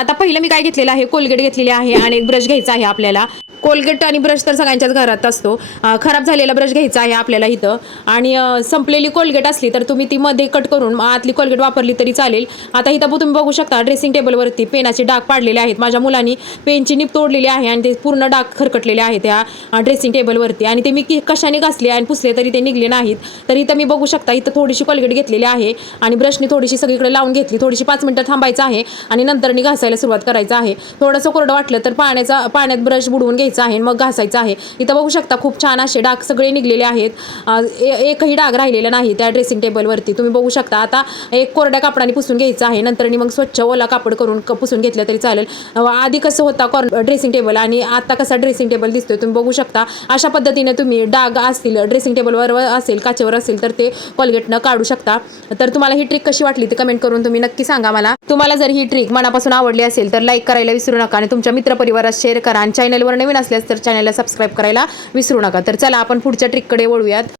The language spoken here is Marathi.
आता पहिलं मी काय घेतलेलं आहे, कोलगेट घेतलेली आहे आणि एक ब्रश घ्यायचा आहे आपल्याला. कोलगेट आणि ब्रश तर सगळ्यांच्याच घरात असतो. खराब झालेला ब्रश घ्यायचा आहे आपल्याला इथं. आणि संपलेली कोलगेट असली तर तुम्ही ती मध्ये कट करून आतली कोलगेट वापरली तरी चालेल. आता इथं तुम्ही बघू शकता ड्रेसिंग टेबलवरती पेनाचे डाग पाडलेले आहेत. माझ्या मुलांनी पेनची निप तोडलेली आहे आणि ते पूर्ण डाग खरकटलेले आहेत त्या ड्रेसिंग टेबलवरती. आणि ते मी कशाने घासले आणि पुसले तरी ते निघले नाहीत. तर इथं मी बघू शकता इथं थोडीशी कोलगेट घेतलेली आहे आणि ब्रशनी थोडीशी सगळीकडे लावून घेतली. थोडीशी 5 मिनिटं थांबायचं आहे आणि नंतर घासायला सुरुवात करायचं आहे. थोडंसं कोरडं वाटलं तर पाण्यात ब्रश बुडवून घ्यायचा आहे, मग घासायचं आहे. इथं बघू शकता खूप छान असे डाग सगळे निघलेले आहेत. एकही डाग राहिलेला नाही त्या ड्रेसिंग टेबलवरती तुम्ही बघू शकता. आता एक कोरड्या कापडाने पुसून घ्यायचं आहे. नंतर मग स्वच्छ ओला कापड करून पुसून घेतलं तरी चालेल. आधी कसं होता ड्रेसिंग टेबल आणि आता कसा ड्रेसिंग टेबल दिसतोय तुम्ही बघू शकता. अशा पद्धतीने तुम्ही डाग असतील ड्रेसिंग टेबलवर असेल, काचेवर असेल तर ते कोलगेटनं काढू शकता. तर तुम्हाला ही ट्रिक कशी वाटली ते कमेंट करून तुम्ही नक्की सांगा मला. तुम्हाला जर ही ट्रिक मनापासून आवडली असेल तर लाईक करायला विसरू नका आणि तुमच्या मित्रपरिवारात शेअर करा आणि चॅनलवर नवीन असल्यास तर चॅनलला सबस्क्राईब करायला विसरू नका. तर चला आपण पुढच्या ट्रिककडे वळूयात.